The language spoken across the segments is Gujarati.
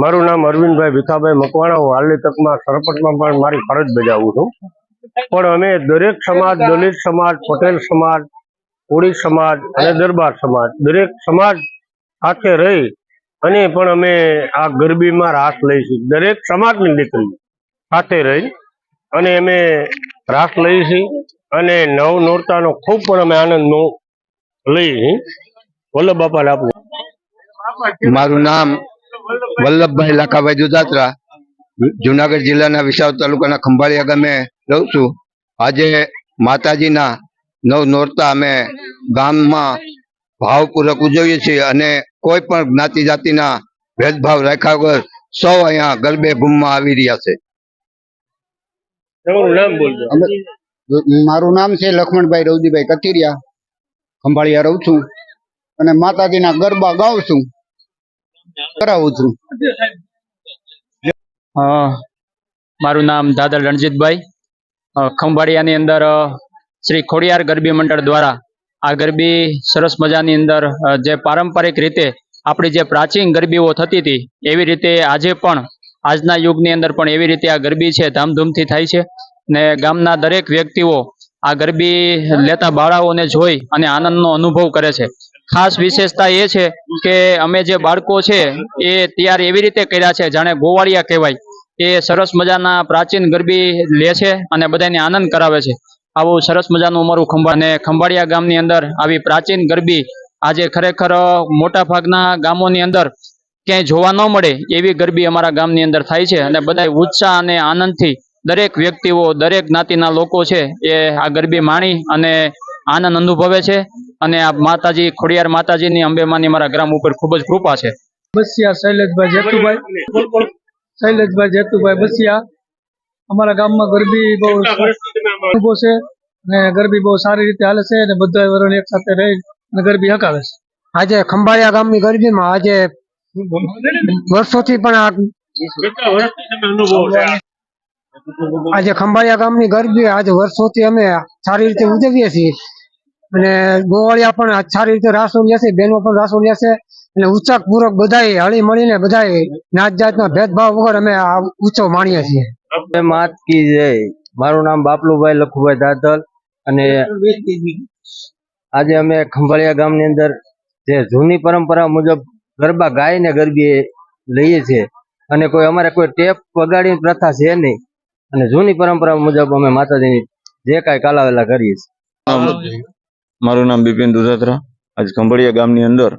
મારું નામ અરવિંદભાઈ ભીખાભાઈ મકવાણા। હું હાલની તકમાં સરપંચમાં પણ મારી ફરજ બજાવું છું। પણ અમે દરેક સમાજ, દલિત સમાજ, પટેલ સમાજ, કોળી સમાજ અને દરબાર સમાજ દરેક સમાજ સાથે રહી અને પણ અમે આ ગરબીમાં રાસ લઈશું। દરેક સમાજની દીકરી સાથે રહી અને અમે રાસ લઈશું અને નવ નોરતાનો ખૂબ પણ અમે આનંદ લઈ વલ્લભ બાપાને આપવું। મારું નામ વલ્લભભાઈ લાખાભાઈ દુધાત્રા, જુનાગઢ જિલ્લાના વિસાવદર તાલુકાના ખંભાળિયા ગામે રહું છું। આજે માતાજીના નવ નોરતા અમે ગામમાં ભાવપૂર્વક ઉજવીએ છીએ અને કોઈ પણ જ્ઞાતિ જાતિના ભેદભાવ રાખ્યા વગર સૌ અહીંયા ગરબે ઘૂમમાં આવી રહ્યા છે। મારું નામ છે લક્ષ્મણભાઈ રવજીભાઈ કથિરિયા, ખંભાળિયા રહું છું અને માતાજીના ગરબા ગાઉં છું, કરાવું છું। મારું નામ દાદા રણજીતભાઈ, ખંભાળિયાની અંદર શ્રી ખોડિયાર ગરબી મંડળ દ્વારા આ ગરબી સરસ મજાની અંદર જે પારંપરિક રીતે આપણી જે પ્રાચીન ગરબીઓ થતી હતી એવી રીતે આજે પણ આજના યુગની અંદર પણ એવી રીતે આ ગરબી છે ધામધૂમથી થાય છે ને ગામના દરેક વ્યક્તિઓ આ ગરબી લેતા બાળાઓને જોઈ અને આનંદનો અનુભવ કરે છે। ખાસ વિશેષતા એ છે કે અમે જે બાળકો છે એ તૈયાર એવી રીતે કર્યા છે જાણે ગોવાળિયા કહેવાય, એ સરસ મજાના પ્રાચીન ગરબી લે છે અને બધાને આનંદ કરાવે છે। આવું સરસ મજાનું અમારું ખંભાળિયા ગામની અંદર આવી પ્રાચીન ગરબી આજે ખરેખર મોટા ભાગના ગામોની અંદર ક્યાંય જોવા ન મળે એવી ગરબી અમારા ગામની અંદર થાય છે અને બધા ઉત્સાહ અને આનંદથી દરેક વ્યક્તિઓ, દરેક જ્ઞાતિના લોકો છે એ આ ગરબી માણી અને આનંદ અનુભવે છે અને આ માતાજી ખોડિયાર માતાજીની અંબેમાની મારા ગ્રામ ઉપર ખૂબ જ કૃપા છે। બસિયા શૈલેષભાઈ જેતુભાઈ બસિયા। અમારા ગામમાં ગરબી બહુ અનુભવ છે અને ગરબી બહુ સારી રીતે હાલે છે અને બધા વરણ એક સાથે રહી અને ગરબી હકાવે છે। આજે ખંભાળિયા ગામની ગરબીમાં આજે વર્ષોથી પણ આજે ખંભાળિયા ગામની ગરબી આજે વર્ષોથી અમે સારી રીતે ઉજવીએ છીએ અને ગોવાળિયા પણ સારી રીતે રાસ લે છે, બહેનો પણ રાસ લે છે અને ઉત્સાહપૂર્વક બધાય હળી મળીને બધાય નાત જાતના ભેદભાવ વગર અમે આ ઉત્સવ માણીએ છીએ। માત કી જય। મારું નામ બાપલુભાઈ લખુભાઈ દાદલ અને આજે અમે ખંભાળિયા ગામની અંદર જે જૂની પરંપરા મુજબ ગરબા ગાઈને ગરબી લઈએ છીએ અને અમારે કોઈ ટેપ વગાડી પ્રથા છે નહીં અને જૂની પરંપરા મુજબ અમે માતાજીની જે કાંઈ કાલાવેલા કરીએ છીએ। મારું નામ બિપિન દુધાત્રા। આજે ખંભાળિયા ગામની અંદર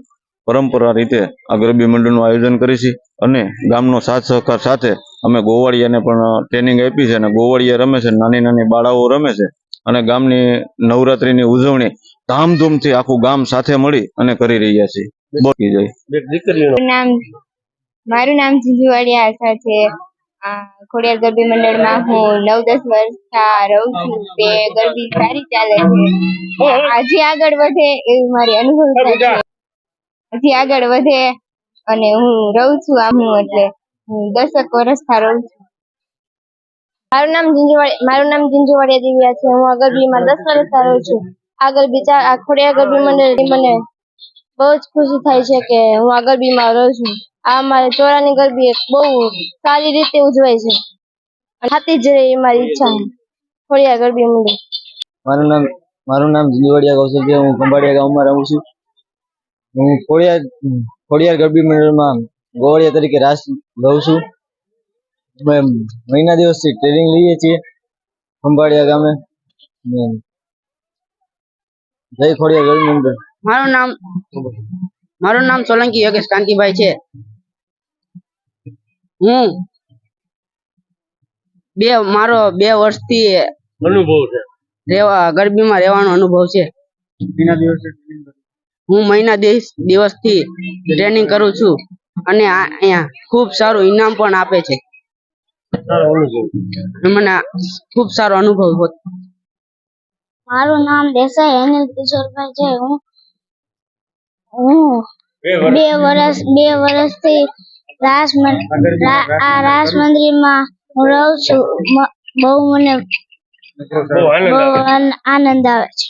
પરંપરા રીતે આ ગરબી મંડળનું આયોજન કરી છે અને ગામનો સાથ સહકાર સાથે અમે ગોવાળિયાને પણ ટ્રેનિંગ આપી છે અને ગોવાળિયા રમે છે, નાની નાની બાળાઓ રમે છે અને ગામની નવરાત્રીની ઉજવણી ધામધૂમથી આખું ગામ સાથે મળી અને કરી રહ્યા છીએ। મારું નામ જીજુવાડિયા આશા છે। ખોડિયાર ગરબી મંડળમાં હું 9-10 વર્ષ રહું છું। તે ગરબી સારી ચાલે છે, હજી આગળ વધે એવી મારી અનુભવ છે, હજી આગળ વધે અને હું રહું છું એટલે હું 10 વર્ષથી રહું છું। મારું નામ જીંજુવાડિયા દિવ્યા છે। હું આ ગરબીમાં 10 વર્ષથી રહું છું। આ ગરબી ખોડિયાર ગરબી મંડળ મને બહુ જ ખુશી થાય છે કે હું આ ગરબીમાં રહું છું। આ અમારે ચોરાની ગરબી બહુ સારી રીતે ઉજવાય છે અને થતી જ રહે એ મારી ઈચ્છા છે ખોડિયાર ગરબી મંડળ। મારું નામ જીંજુવાડિયા કૌશલ છે। હું ખંભાળિયા ગામમાં રહું છું। હું ખોડિયાર ગરબી મંડળમાં ગોવાળિયા તરીકે રાસ લઉં છું। મહિના દિવસથી ટ્રેનિંગ લઈએ છીએ ખંભાળિયા ગામે। જય ખોડિયાર ગરબી મંડળ। મારું નામ સોલંકી યોગેશ કાંતિભાઈ છે। હું મારો 2 વર્ષથી અનુભવ છે ગરબીમાં રહેવાનો અનુભવ છે। હું મહિના દિવસથી ટ્રેનિંગ કરું છું અને અહીંયા ખૂબ સારું ઇનામ પણ આપે છે, મને ખૂબ સારો અનુભવ હતો। મારું નામ દેસાઈ અનિલ કિશોરભાઈ છે। હું 2 વર્ષથી રાસ મંદિરમાં હું રહું છું। મને બહુ આનંદ આવે છે।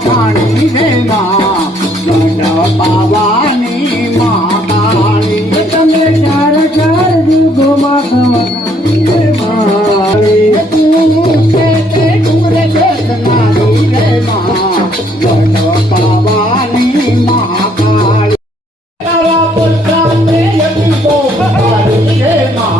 महाकाली रे माँ गढ़ पावानी महाकाली तमे चार चार जुगो महाकाली रे माँ ते दूर देखनारी रे माँ गढ़ पावानी महाकाली तारा पुत्रा में यदि वो बहारी रे माँ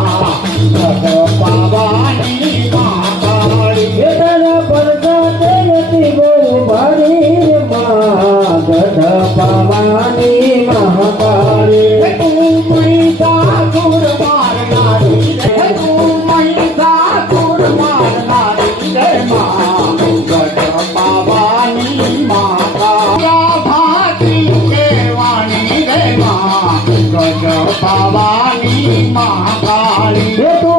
गढ़ पावानी महाकाली तारा पुत्रा में यदि वो बहारी रे माँ गढ़ पावानी महाकाली तू मैसा सुर मारनारी रे तू मैसा सुर मारनारी रे माँ गढ़ पावानी महाकाली भाती के वाणी रे माँ गढ़ पावानी महाकाली तू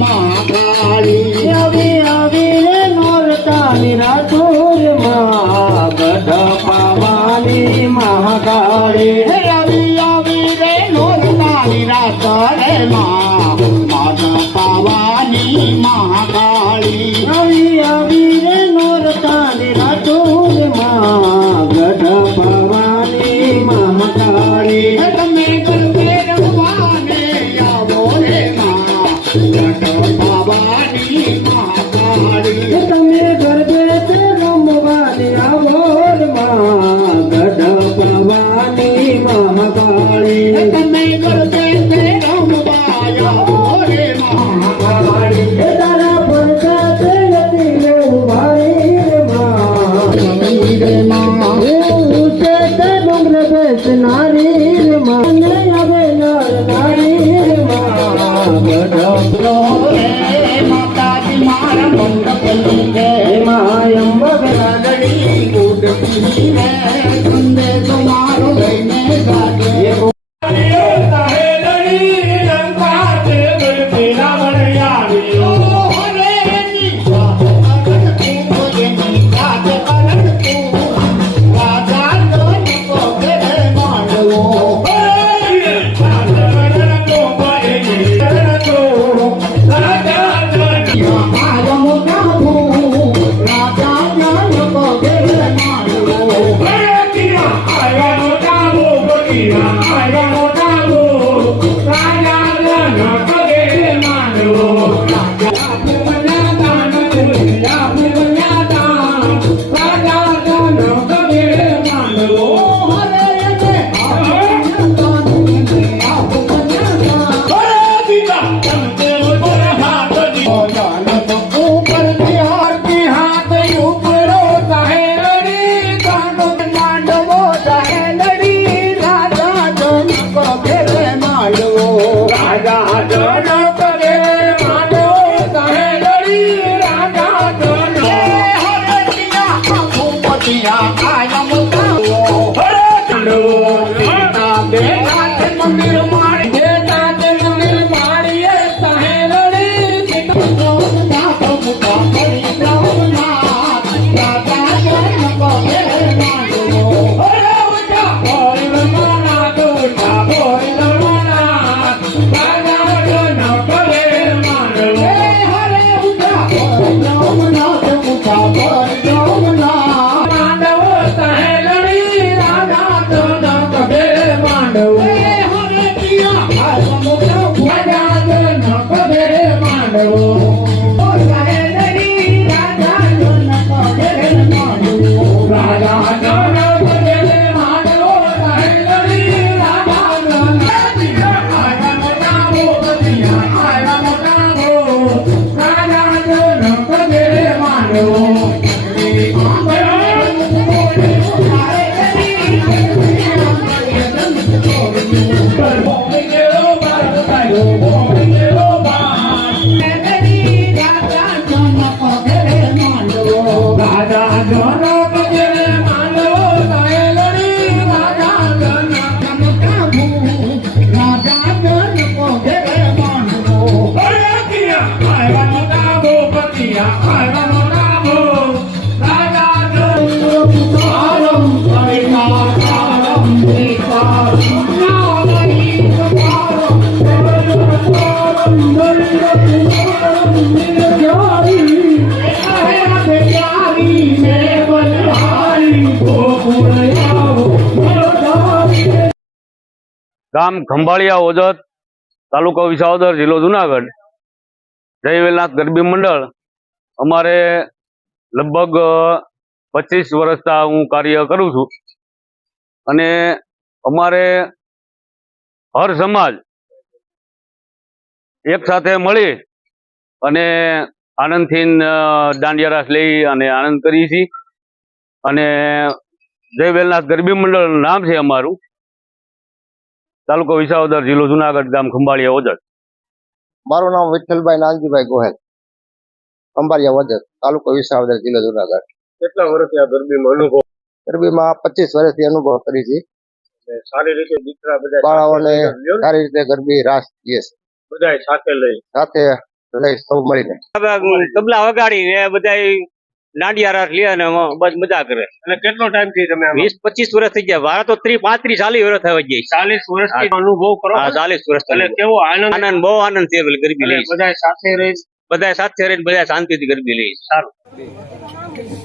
महाकाली अभी अभी रे नोरता निरातुर माँ गढ़ पावानी महाकाली अभी अभी रे नोरता निरातर माँ गढ़ पावानी महाकाली अभी अभी रे नोरता निरातुर माँ गढ़ पावानी महाकाली તમે ગરબે રમવાને આવો રે માં ગઢ પાવાની મહાકાળી તમે ગરબે રમવાને આવો રે માં ગઢ પાવાની મહાકાળી તમે ગરબે રમવા આવો રે મહાકાળી તારા પડતા તે રે ઉભારી રે માં રે માં ઉસે તે ડુંગર બેસનારી રે માં આવે નારી રે માં ગઢ રે માતાજી મારા મંડપ લે માં અંબા ગડી કુડતી રે સંદે તમારો લઈને ગાજે प्यारी ગામ ખંભાળિયા ઓજત, તાલુકો વિસાવદર, જિલ્લો જુનાગઢ. જય વેલનાથ ગરબી મંડળ અમારે લગભગ 25 વર્ષથી હું કાર્ય કરું છું અને અમારે હર સમાજ એક સાથે મળી અને આનંદથી દાંડિયા રાસ લઈ અને આનંદ કરીએ છીએ. અને જય વેલનાથ ગરબી મંડળ નામ છે અમારું, તાલુકો વિસાવદર, જિલ્લો જુનાગઢ, ગામ ખંભાળિયા ઓજત. મારું નામ વિઠ્ઠલભાઈ નાનજીભાઈ ગોહેલ, ખંભાળિયા ઓજત, તાલુકો વિસાવદર, જિલ્લો જુનાગઢ. કેટલા વર્ષથી આ ગરબીમાં અનુભવ? ગરબીમાં 25 વર્ષથી અનુભવ કરી છે. સારી રીતે દીકરા બધા બાળાઓને સારી રીતે ગરબી રાસ થઈએ છે, બધા સાથે લઈ સૌ મળીને તબલા વગાડીને બધા દાંડિયા રાસ લે અને બસ મજા કરે. અને કેટલો ટાઈમ થી તમે 20-25 વર્ષ થઈ ગયા. મારા તો 30-35-40 વર્ષ થવા ગયા. 40 વર્ષથી અનુભવ કરો? હા, 40 વર્ષ. એટલે કેવો આનંદ? બહુ આનંદ છે ગરબી લઈ. બધા સાથે રહી, બધા શાંતિથી ગરબી લઈ. સારું. Thank you.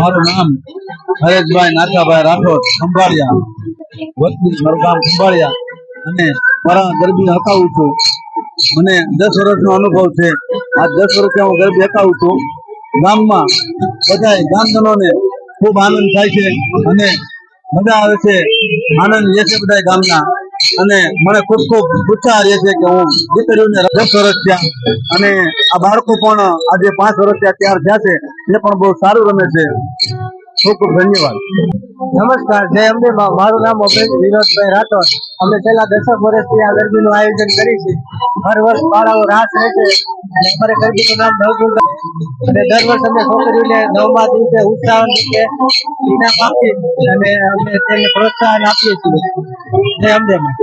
મારું નામ હરેશભાઈ નાથાભાઈ રાઠોડ ખંભાળિયા વતની મારું ગામ ખંભાળિયા અને મારા ગરબી હકાવું છું. મને 10 વર્ષનો અનુભવ છે. આ 10 વર્ષથી હું ગરબી હકાવું છું. ગામમાં બધા ગામજનોને ખૂબ આનંદ થાય છે અને મજા આવે છે, આનંદ લે છે બધા ગામના. અને મને ખૂબ ખૂબ ઉત્સાહ રહે છે કે હું દીકરીઓને 10 વર્ષ થયા અને આ બાળકો પણ આજે 5 વર્ષ તૈયાર થયા છે. એ પણ બહુ સારું રમે છે. ખૂબ ખૂબ ધન્યવાદ. નમસ્કાર, જય અંબે માં. મારું નામ વિનોદભાઈ રાઠોડ. અમે છેલ્લા 10 વર્ષથી આ ગરબીનું આયોજન કરી છે. હર વર્ષ બાળાઓ રાસ રહે છે અને અમારે ગરબીનું નામ નવદુર્ગા અને દર વર્ષ અમે છોકરીઓને 9મા દિવસે ઉત્સાહ રીતે ઇનામ આપી અને અમે તેને પ્રોત્સાહન આપીએ છીએ. જય અંબે માં.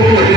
નથી.